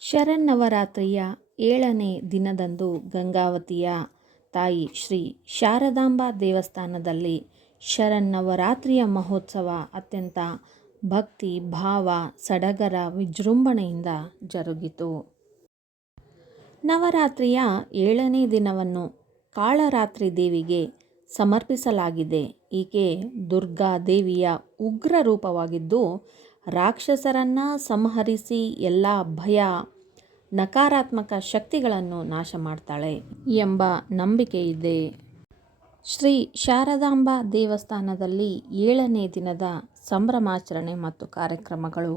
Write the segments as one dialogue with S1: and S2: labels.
S1: ಶರನ್ನವರಾತ್ರಿಯ ಏಳನೇ ದಿನದಂದು ಗಂಗಾವತಿಯ ತಾಯಿ ಶ್ರೀ ಶಾರದಾಂಬಾ ದೇವಸ್ಥಾನದಲ್ಲಿ ಶರನ್ನವರಾತ್ರಿಯ ಮಹೋತ್ಸವ ಅತ್ಯಂತ ಭಕ್ತಿ, ಭಾವ, ಸಡಗರ, ವಿಜೃಂಭಣೆಯಿಂದ ಜರುಗಿತು. ನವರಾತ್ರಿಯ ಏಳನೇ ದಿನವನ್ನು ಕಾಳರಾತ್ರಿ ದೇವಿಗೆ ಸಮರ್ಪಿಸಲಾಗಿದೆ. ಈಕೆ ದುರ್ಗಾ ದೇವಿಯ ಉಗ್ರ ರೂಪವಾಗಿದ್ದು ರಾಕ್ಷಸರನ್ನು ಸಂಹರಿಸಿ ಎಲ್ಲ ಭಯ, ನಕಾರಾತ್ಮಕ ಶಕ್ತಿಗಳನ್ನು ನಾಶ ಮಾಡ್ತಾಳೆ ಎಂಬ ನಂಬಿಕೆ ಇದೆ. ಶ್ರೀ ಶಾರದಾಂಬಾ ದೇವಸ್ಥಾನದಲ್ಲಿ ಏಳನೇ ದಿನದ ಸಂಭ್ರಮಾಚರಣೆ ಮತ್ತು ಕಾರ್ಯಕ್ರಮಗಳು.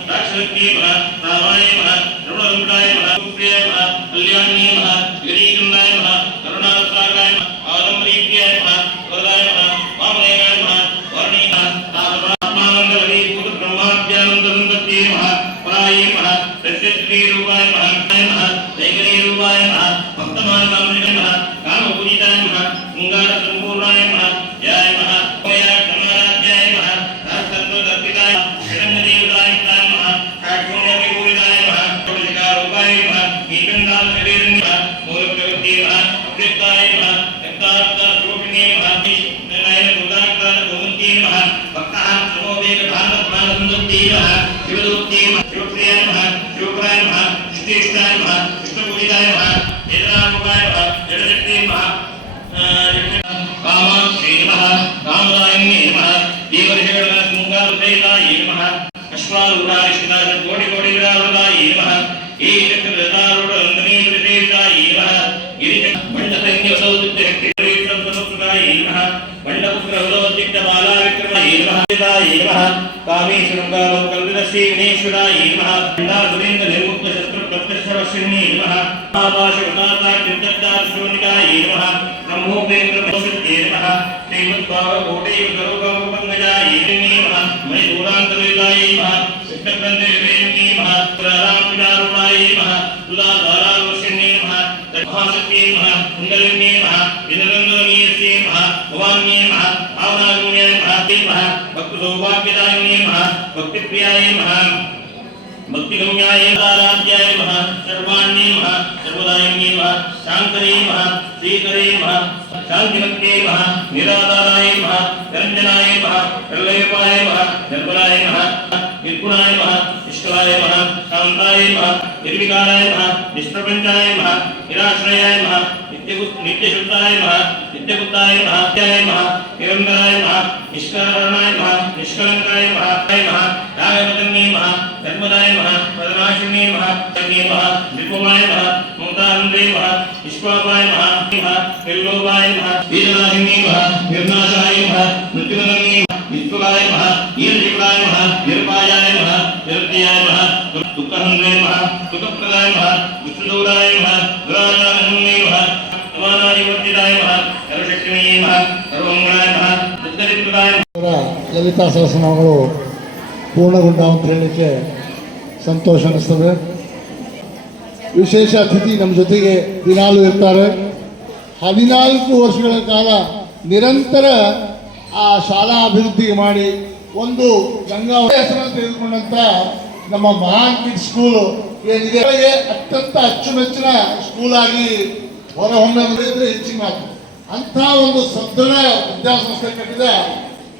S2: लक्ष्मी नमः नारायण नमः रमणरूपाय नमः रूपाय नमः कल्याणी नमः गिरीकंदाय नमः करुणावताराय नमः आलम्बरीप्रियाय नमः वरदाय नमः वामदेवाय नमः वरणी नमः तापरात्मानंद हरि पुत्र ब्रह्माद्यानंद नंदते नमः पराय नमः प्रत्यक्षी रूपाय नमः नमः दैगरी रूपाय नमः भक्तमान नाम नमः काम पूजिताय नमः गंगा संपूर्णाय नमः शिवप्रियाय नमः शिवप्राय नमः सिद्धेष्टाय नमः विष्णुपूजिताय नमः वेदनामुखाय नमः जडशक्ति नमः कामाक्षे नमः कामदायिन्ये नमः देवर्षगणमुखालुभेदाय नमः अश्वारूढारिष्टाय कोटिकोटिविरावृताय नमः एकचक्रदारुढन्दनीवृतेदाय नमः गिरिजन मण्डसंज्ञसौदित्यशक्तिप्रवीतसंस्कृताय नमः मण्डपुत्रहृदोद्दिग्धबालाविक्रमाय नमः ईश्वरायै नमः। गङ्गासुरेन्द्रनिर्मुक्तशत्रुप्रत्यक्षवर्षिण्यै नमः। महाभाषवताताग्निदत्तात्मनिकायै नमः। ब्रह्मोपेन्द्रमसुत्ये नमः। श्रीमद्भावकोटेयुगरूपङ्गजायै नमः। मणिपूरान्तवेलायै नमः। कृष्णप्रन्देवे नमः। प्राराम्बिडारुणायै नमः तुलाधारावर्षिण्यै नमः। महासत्ये नमः। कुण्डलिन्ये नमः। विनरन्दनीयस्ये नमः। भवान्ये नमः। भावनागुण्ये नमः। भक्तसौभाग्यदायिन्ये नमः। भक्तिप्रियायै नमः। भक्ति गम्याय आराध्याय नमः सर्वाण्ये नमः सर्वदायिने नमः शांकरे नमः श्रीकरे नमः शांतिमत्ये नमः निराधाराय नमः रंजनाय नमः प्रलयपाय नमः निर्मलाय नमः निर्गुणाय नमः निष्कलाय नमः शांताय नमः निर्विकाराय नमः निष्प्रपञ्चाय नमः निराश्रयाय नमः नित्यशुद्धाय नमः नित्यबुद्धाय नमः जय नमः निरंतराय नमः निष्करणाय नमः निष्कलंकाय नमः नमः रागवदन्ये नमः ನಮಃ ನಿರಂತರಾಯ ನಮಃ ನಿಷ್ಕಾರಣಾಯ ನಮಃ ನಿಷ್ಕಲಂಕಾಯ ನಮಃ ನಮಃ ಯಾಗಪತನ್ಯೇ ನಮಃ ಧರ್ಮದಾಯ ನಮಃ ಪರಮಾಶಿನೇ ನಮಃ ಯಜ್ಞೇ ನಮಃ ನಿರ್ಮಮಾಯ ನಮಃ ಮಮತಾನಂದೇ ನಮಃ ನಿಷ್ಪಾಪಾಯ ನಮಃ ನಮಃ ನಿರ್ಲೋಭಾಯ ನಮಃ ಬೀಜನಾಶಿನೇ ನಮಃ ನಿರ್ನಾಶಾಯ ನಮಃ ಮೃತ್ಯುನಂದೇ ನಮಃ ನಿಸ್ತುಲಾಯ ನಮಃ ಈರ್ಜಿಗುಲಾಯ ನಮಃ ನಿರುಪಾಯಾಯ ನಮಃ ನಿರುದ್ಯಾಯ ನಮಃ ದುಃಖಹಂದ್ರೇ ನಮಃ ಸುಖಪ್ರದಾಯ ನಮಃ ವಿಷ್ಣುದೂರಾಯ ನಮಃ ದುರಾಚಾರಹನ್ನೇ ನಮಃ ಸಮಾನಾಧಿಪತ್ಯದಾಯ ನಮಃ ಸರ್ವಶಕ್ತಿಮಯೇ ನಮಃ ಸರ್ವಮಂಗಳಾಯ ನಮಃ ಬುದ್ಧರಿಪ್ರದಾಯ ನಮಃ
S3: ಅವರ ಲಲಿತಾ ಸಹಸ್ರನಾಮಗಳು ಪೂರ್ಣಗೊಂಡ ಅಂತ ಹೇಳಲಿಕ್ಕೆ ಸಂತೋಷ ಅನ್ನಿಸ್ತದೆ ವಿಶೇಷ ಅತಿಥಿ ನಮ್ಮ ಜೊತೆಗೆ ದಿನಾಲು ಇರ್ತಾರೆ. ಹದಿನಾಲ್ಕು ವರ್ಷಗಳ ಕಾಲ ನಿರಂತರ ಆ ಶಾಲಾ ಅಭಿವೃದ್ಧಿ ಮಾಡಿ ಒಂದು ಗಂಗಾ ಹೆಸರನ್ನು ತೆಗೆದುಕೊಂಡಂತ ನಮ್ಮ ಮಹಾನ್ ಕಿಡ್ ಸ್ಕೂಲ್ ಏನಿದೆ. ಅತ್ಯಂತ ಅಚ್ಚುಮೆಚ್ಚಿನ ಸ್ಕೂಲ್ ಆಗಿ ಹೊರಹೊಮ್ಮೆ ಹೆಚ್ಚಿನ ಮಾತು ಅಂಥ ಒಂದು ಸದೃಢ ವಿದ್ಯಾಸಂಸ್ಥೆ ಕಟ್ಟಿದ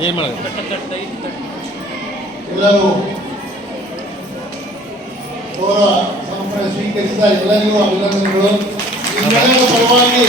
S4: ಏನು
S3: ಎಲ್ಲರೂ ಸ್ವೀಕರಿಸಿದ ಎಲ್ಲರಿಗೂ ಅಭಿನಂದನೆಗಳು. ಪರವಾಗಿ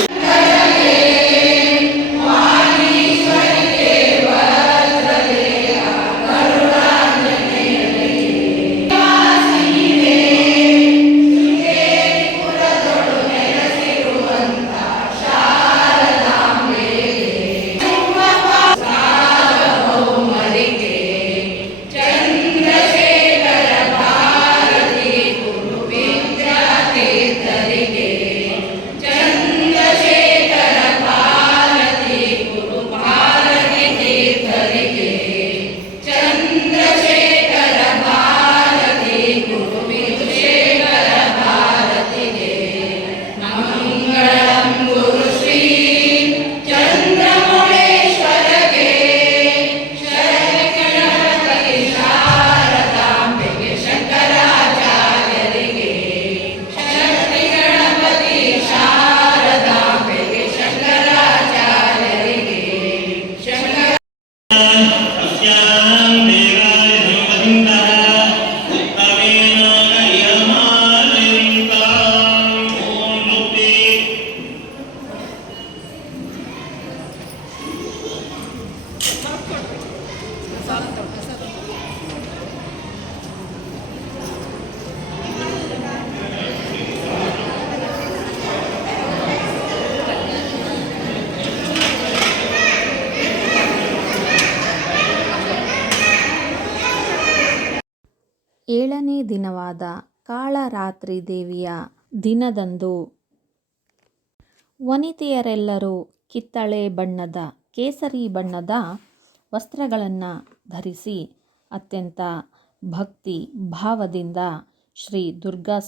S1: ಏಳನೇ ದಿನವಾದ ಕಾಳರಾತ್ರಿ ದೇವಿಯ ದಿನದಂದು ವನಿತೆಯರೆಲ್ಲರೂ ಕಿತ್ತಳೆ ಬಣ್ಣದ, ಕೇಸರಿ ಬಣ್ಣದ ವಸ್ತ್ರಗಳನ್ನು ಧರಿಸಿ ಅತ್ಯಂತ ಭಕ್ತಿ ಭಾವದಿಂದ ಶ್ರೀ ದುರ್ಗಾ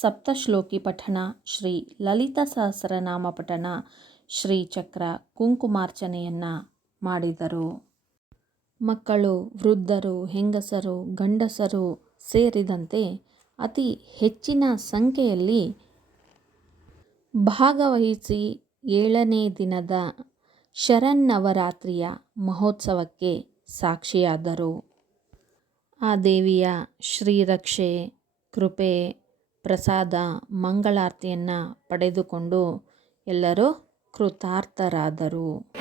S1: ಸಪ್ತಶ್ಲೋಕಿ ಪಠಣ, ಶ್ರೀ ಲಲಿತಾ ಸಹಸ್ರನಾಮ ಪಠಣ, ಶ್ರೀ ಚಕ್ರ ಕುಂಕುಮಾರ್ಚನೆಯನ್ನು ಮಾಡಿದರು. ಮಕ್ಕಳು, ವೃದ್ಧರು, ಹೆಂಗಸರು, ಗಂಡಸರು ಸೇರಿದಂತೆ ಅತಿ ಹೆಚ್ಚಿನ ಸಂಖ್ಯೆಯಲ್ಲಿ ಭಾಗವಹಿಸಿ ಏಳನೇ ದಿನದ ಶರನ್ನವರಾತ್ರಿಯ ಮಹೋತ್ಸವಕ್ಕೆ ಸಾಕ್ಷಿಯಾದರು. ಆ ದೇವಿಯ ಶ್ರೀರಕ್ಷೆ, ಕೃಪೆ, ಪ್ರಸಾದ, ಮಂಗಳಾರತಿಯನ್ನು ಪಡೆದುಕೊಂಡು ಎಲ್ಲರೂ ಕೃತಾರ್ಥರಾದರು.